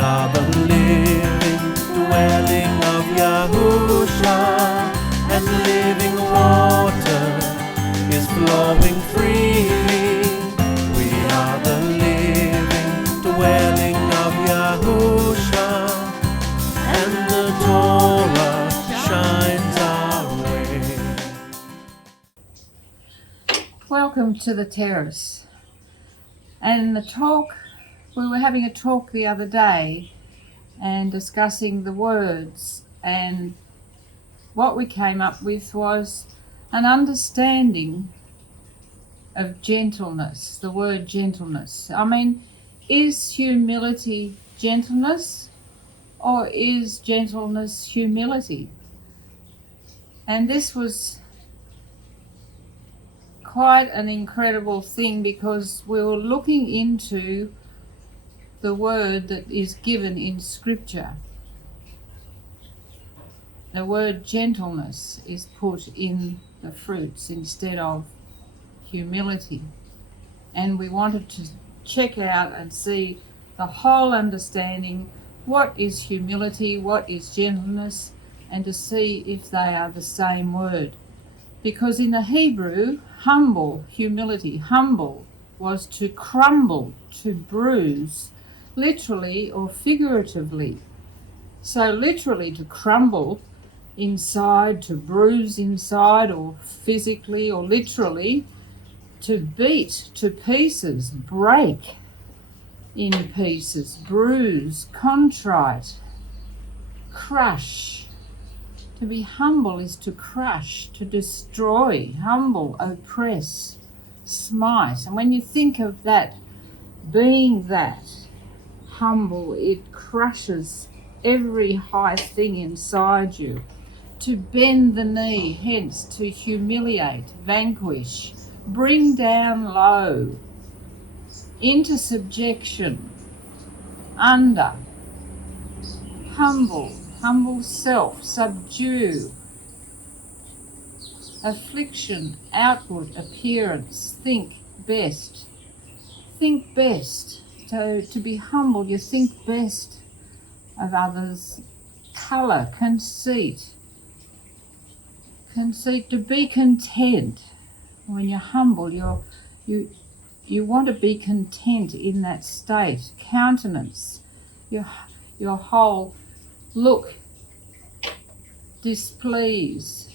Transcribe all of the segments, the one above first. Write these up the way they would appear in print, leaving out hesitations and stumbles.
are the living dwelling of Yahusha, and living water is flowing freely. We are the living dwelling of Yahusha, and the Torah shines our way. Welcome to the terrace. And we were having a talk the other day and discussing the words, and what we came up with was an understanding of gentleness, the word gentleness. I mean, is humility gentleness, or is gentleness humility? And this was quite an incredible thing, because we were looking into the word that is given in Scripture. The word gentleness is put in the fruits instead of humility. And we wanted to check out and see the whole understanding, what is humility, what is gentleness, and to see if they are the same word. Because in the Hebrew, humble was to crumble, to bruise, literally or figuratively. So literally to crumble inside, to bruise inside, or physically or literally to beat to pieces, break in pieces, bruise, contrite, crush. To be humble is to crush, to destroy, humble, oppress, smite. And when you think of that, being that humble, it crushes every high thing inside you. To bend the knee, hence to humiliate, vanquish, bring down low, into subjection, under, humble self, subdue, affliction, outward appearance, think best. So to be humble, you think best of others. Colour, conceit, to be content. When you're humble, you want to be content in that state. Countenance, your whole look displease.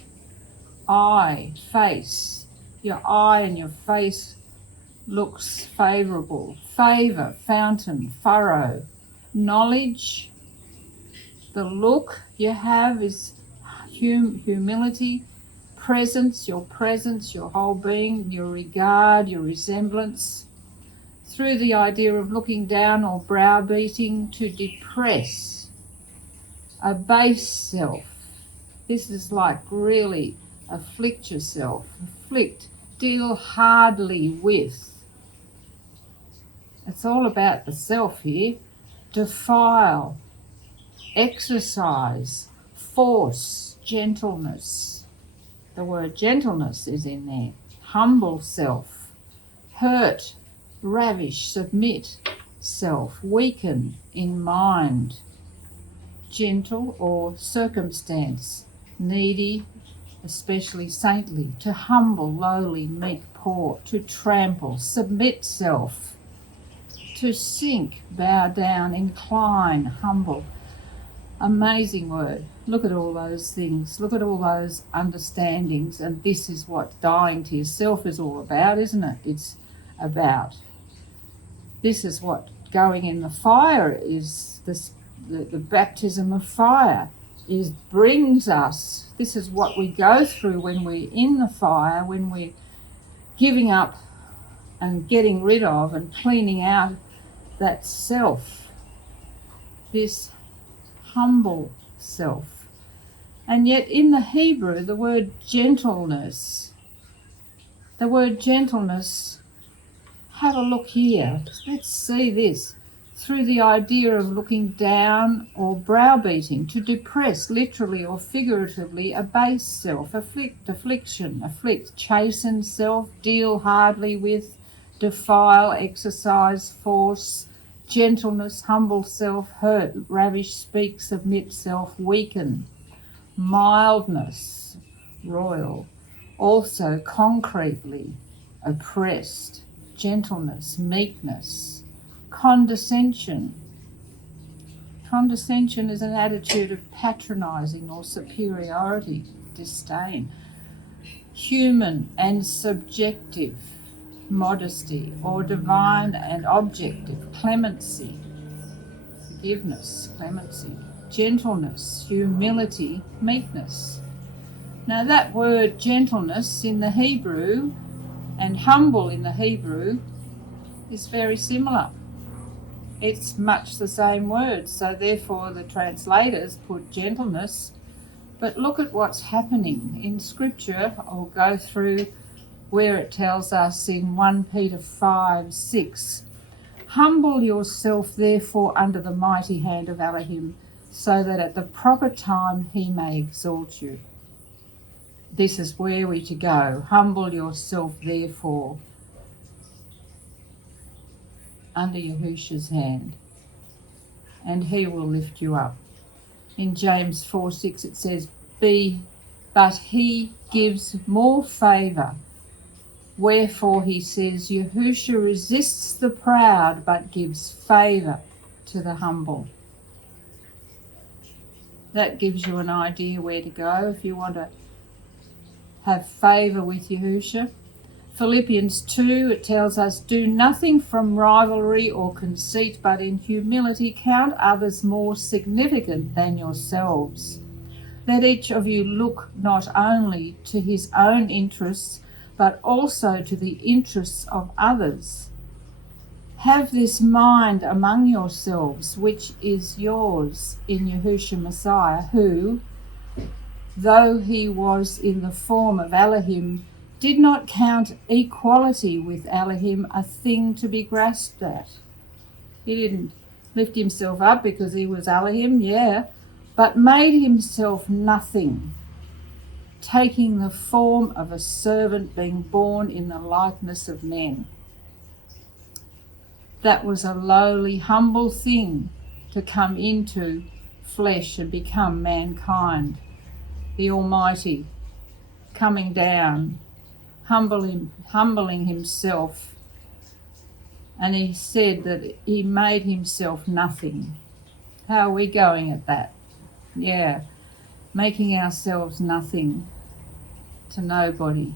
Eye, face, your eye and your face looks favourable. Favour, fountain, furrow. Knowledge, the look you have is humility. Presence, your whole being, your regard, your resemblance. Through the idea of looking down or browbeating, to depress, abase self. This is like really afflict yourself. Afflict, deal hardly with. It's all about the self here. Defile, exercise, force, gentleness. The word gentleness is in there. Humble self. Hurt, ravish, submit self. Weaken in mind. Gentle or circumstance. Needy, especially saintly. To humble, lowly, meek, poor. To trample, submit self. To sink, bow down, incline, humble. Amazing word. Look at all those things. Look at all those understandings. And this is what dying to yourself is all about, isn't it? It's about. This is what going in the fire is. The baptism of fire brings us. This is what we go through when we're in the fire, when we're giving up and getting rid of and cleaning out that self, this humble self. And yet in the Hebrew, the word gentleness, have a look here. Let's see this. Through the idea of looking down or browbeating, to depress, literally or figuratively, abase self, affliction, chasten self, deal hardly with, defile, exercise, force, gentleness, humble self, hurt, ravish, speak, submit, self, weaken, mildness, royal, also concretely, oppressed, gentleness, meekness, condescension. Condescension is an attitude of patronizing or superiority, disdain. Human and subjective, modesty, or divine and objective, clemency, forgiveness, clemency, gentleness, humility, meekness. Now that word gentleness in the Hebrew and humble in the Hebrew is very similar. It's much the same word, so therefore the translators put gentleness. But look at what's happening in Scripture. I'll go through where it tells us in 1 Peter 5:6, humble yourself therefore under the mighty hand of Elohim, so that at the proper time he may exalt you. This is where we're to go. Humble yourself therefore under Yahusha's hand, and he will lift you up. In James 4:6 it says, but he gives more favour. Wherefore he says, Yahusha resists the proud, but gives favour to the humble. That gives you an idea where to go if you want to have favour with Yahusha. Philippians 2, it tells us, do nothing from rivalry or conceit, but in humility count others more significant than yourselves. Let each of you look not only to his own interests, but also to the interests of others. Have this mind among yourselves, which is yours in Yahusha Messiah, who, though he was in the form of Elohim, did not count equality with Elohim a thing to be grasped at. He didn't lift himself up because he was Elohim, but made himself nothing, taking the form of a servant, being born in the likeness of men. That was a lowly, humble thing, to come into flesh and become mankind. The Almighty coming down, humbling himself, and he said that he made himself nothing. How are we going at that? Making ourselves nothing to nobody,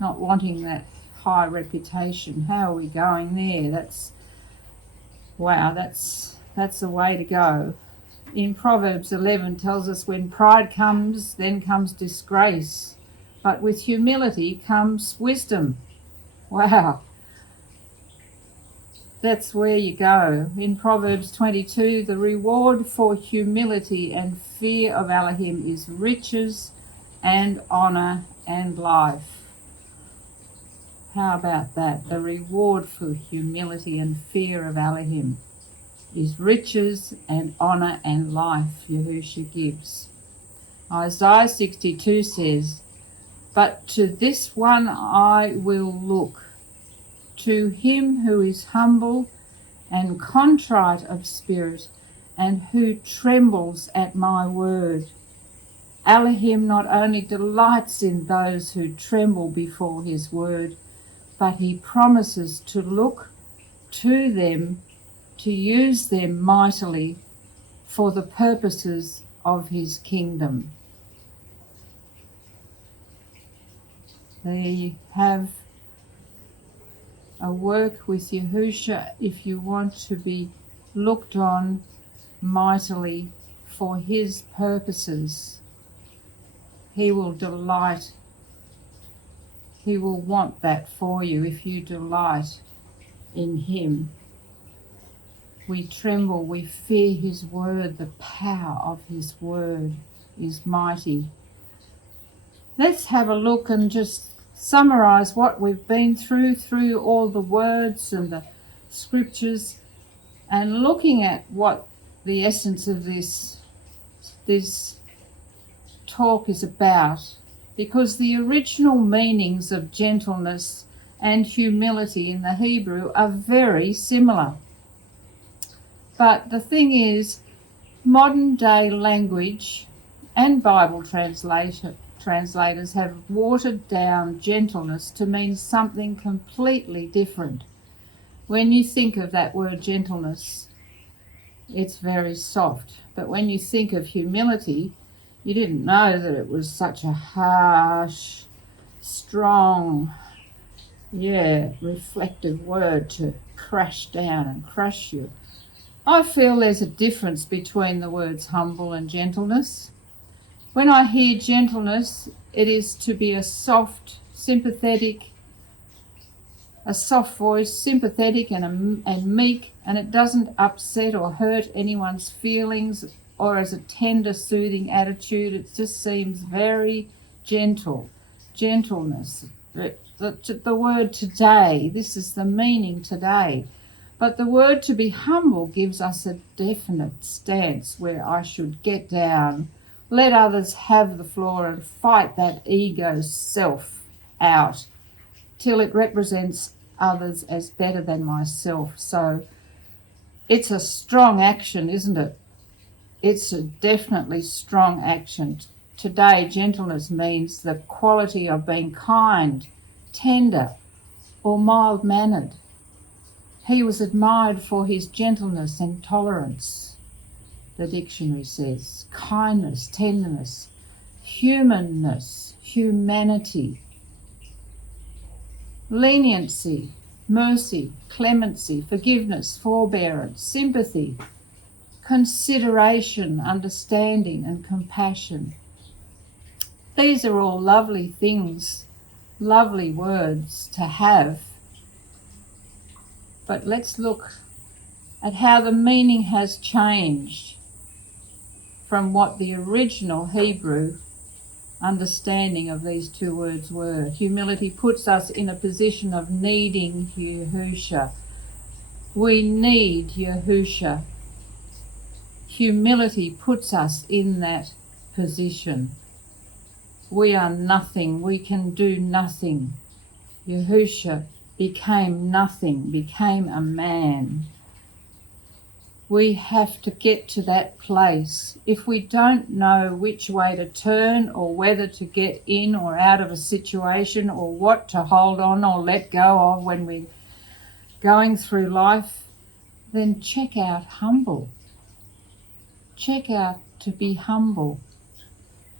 not wanting that high reputation. How are we going there? That's the way to go. In Proverbs 11 tells us, when pride comes, then comes disgrace, but with humility comes wisdom. Wow. That's where you go. In Proverbs 22, the reward for humility and fear of Elohim is riches and honour and life. How about that? The reward for humility and fear of Elohim is riches and honour and life Yahusha gives. Isaiah 62 says, but to this one I will look, to him who is humble and contrite of spirit, and who trembles at my word. Elohim not only delights in those who tremble before his word, but he promises to look to them, to use them mightily for the purposes of his kingdom. They have a work with Yahusha if you want to be looked on mightily for his purposes. He will delight. He will want that for you if you delight in him. We tremble, we fear his word. The power of his word is mighty. Let's have a look and just summarize what we've been through all the words and the scriptures, and looking at what the essence of this talk is about, because the original meanings of gentleness and humility in the Hebrew are very similar. But the thing is, modern day language and Bible translators have watered down gentleness to mean something completely different. When you think of that word gentleness, it's very soft. But when you think of humility, you didn't know that it was such a harsh, strong, reflective word to crash down and crush you. I feel there's a difference between the words humble and gentleness. When I hear gentleness, it is to be a soft, sympathetic, a soft voice, sympathetic and meek, and it doesn't upset or hurt anyone's feelings, or as a tender, soothing attitude. It just seems very gentle. Gentleness. The word today, this is the meaning today. But the word to be humble gives us a definite stance where I should get down, let others have the floor, and fight that ego self out till it represents others as better than myself. So it's a strong action, isn't it? It's a definitely strong action. Today, gentleness means the quality of being kind, tender, or mild-mannered. He was admired for his gentleness and tolerance, the dictionary says. Kindness, tenderness, humanness, humanity, leniency, mercy, clemency, forgiveness, forbearance, sympathy, consideration, understanding, and compassion. These are all lovely things, lovely words to have. But let's look at how the meaning has changed from what the original Hebrew understanding of these two words were. Humility puts us in a position of needing Yahusha. We need Yahusha. Humility puts us in that position. We are nothing. We can do nothing. Yahusha became nothing, became a man. We have to get to that place. If we don't know which way to turn, or whether to get in or out of a situation, or what to hold on or let go of when we're going through life, then check out humble. Check out to be humble.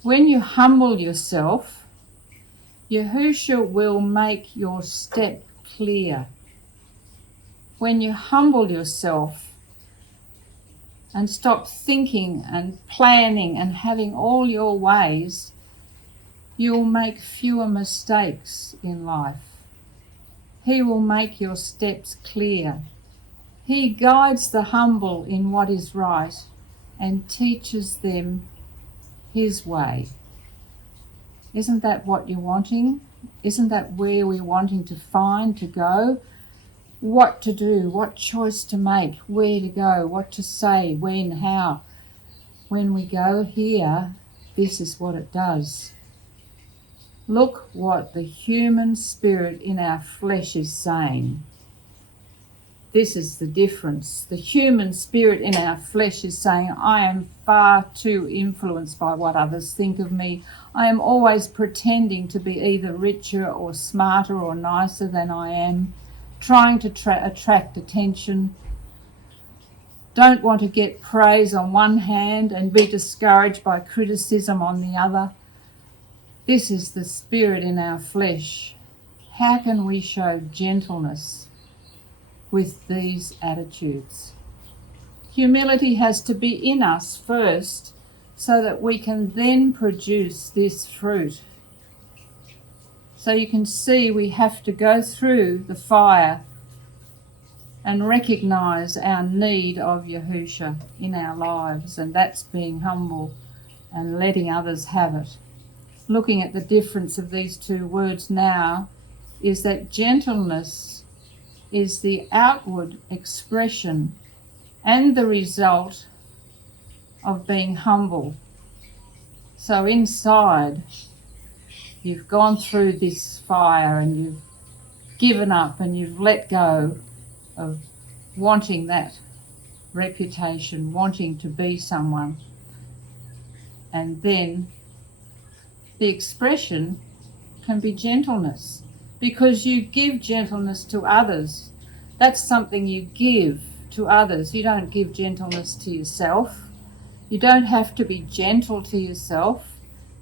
When you humble yourself, Yahusha will make your step clear. When you humble yourself and stop thinking and planning and having all your ways, you'll make fewer mistakes in life. He will make your steps clear. He guides the humble in what is right and teaches them his way. Isn't that what you're wanting? Isn't that where we're wanting to find, to go? What to do, what choice to make, where to go, what to say, when, how. When we go here, this is what it does. Look what the human spirit in our flesh is saying. This is the difference. The human spirit in our flesh is saying, I am far too influenced by what others think of me. I am always pretending to be either richer or smarter or nicer than I am, trying to attract attention. Don't want to get praise on one hand and be discouraged by criticism on the other. This is the spirit in our flesh. How can we show gentleness with these attitudes? Humility has to be in us first so that we can then produce this fruit. So you can see we have to go through the fire and recognize our need of Yahusha in our lives, and that's being humble and letting others have it. Looking at the difference of these two words now is that gentleness is the outward expression and the result of being humble. So inside, you've gone through this fire and you've given up and you've let go of wanting that reputation, wanting to be someone. And then the expression can be gentleness, because you give gentleness to others. That's something you give to others. You don't give gentleness to yourself. You don't have to be gentle to yourself.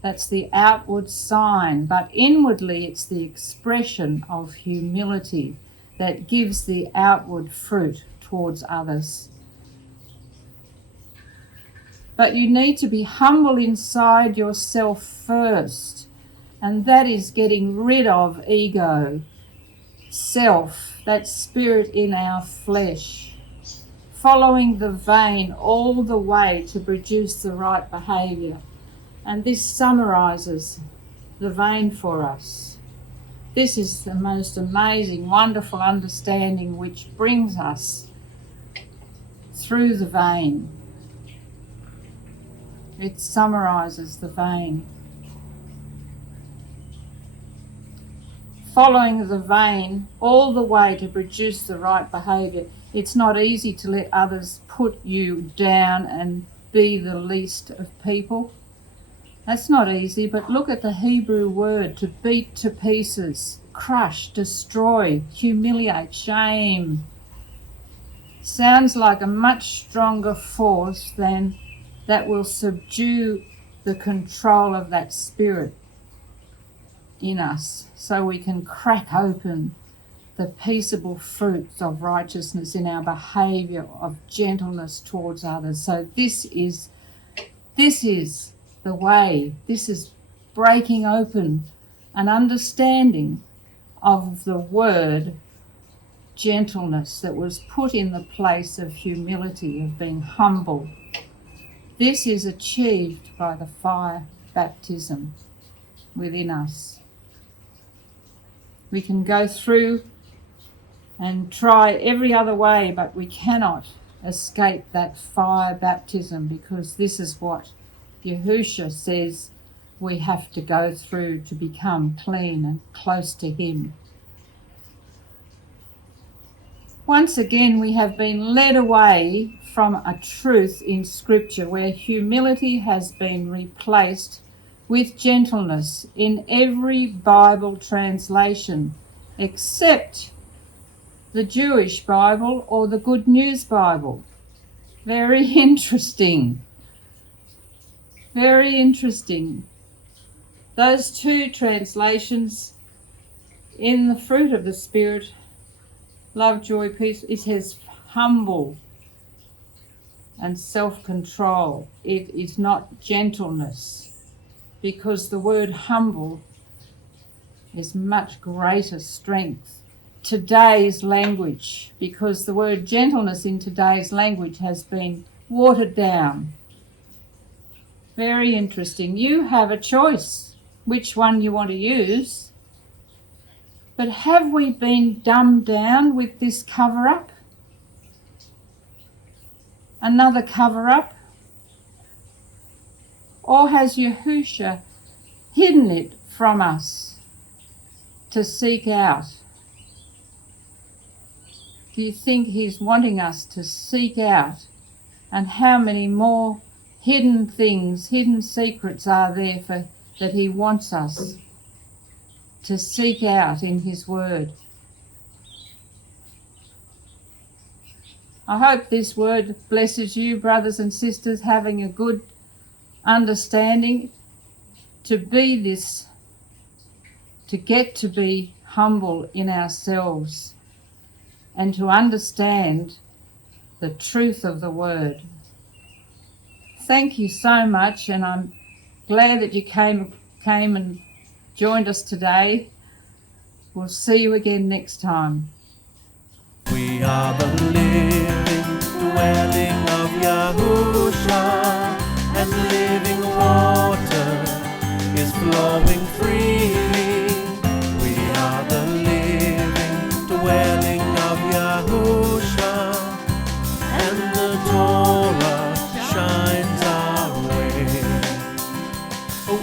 That's the outward sign, but inwardly it's the expression of humility that gives the outward fruit towards others. But you need to be humble inside yourself first, and that is getting rid of ego, self, that spirit in our flesh, following the vein all the way to produce the right behaviour. And this summarizes the vein for us. This is the most amazing, wonderful understanding which brings us through the vein. It summarizes the vein. Following the vein all the way to produce the right behaviour. It's not easy to let others put you down and be the least of people. That's not easy, but look at the Hebrew word, to beat to pieces, crush, destroy, humiliate, shame. Sounds like a much stronger force than that will subdue the control of that spirit in us, so we can crack open the peaceable fruits of righteousness in our behaviour of gentleness towards others. So this is the way. This is breaking open an understanding of the word gentleness that was put in the place of humility, of being humble. This is achieved by the fire baptism within us. We can go through and try every other way, but we cannot escape that fire baptism, because this is what Yahusha says we have to go through to become clean and close to him. Once again, we have been led away from a truth in Scripture where humility has been replaced with gentleness in every Bible translation except the Jewish Bible or the Good News Bible. Very interesting. Very interesting. Those two translations in the fruit of the Spirit, love, joy, peace, it says humble and self-control. It is not gentleness, because the word humble is much greater strength. Today's language, because the word gentleness in today's language has been watered down. Very interesting. You have a choice which one you want to use. But have we been dumbed down with this cover-up? Another cover-up? Or has Yahusha hidden it from us to seek out? Do you think he's wanting us to seek out? And how many more hidden things, hidden secrets are there that he wants us to seek out in his word? I hope this word blesses you, brothers and sisters, having a good understanding to be this, to get to be humble in ourselves and to understand the truth of the word. Thank you so much, and I'm glad that you came and joined us today. We'll see you again next time. We are the living dwelling of Yahusha, and living water is flowing freely. We are the living dwelling of Yahusha, and the Torah shines our way.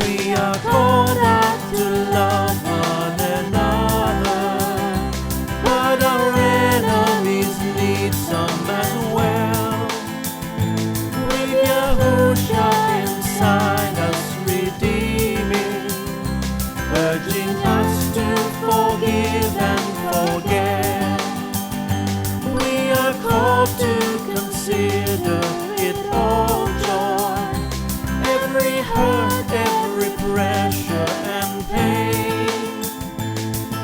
We are called out to love one another consider it all joy. Every hurt, every pressure and pain,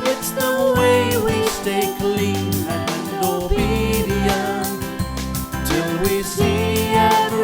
it's the way we stay clean and obedient till we see every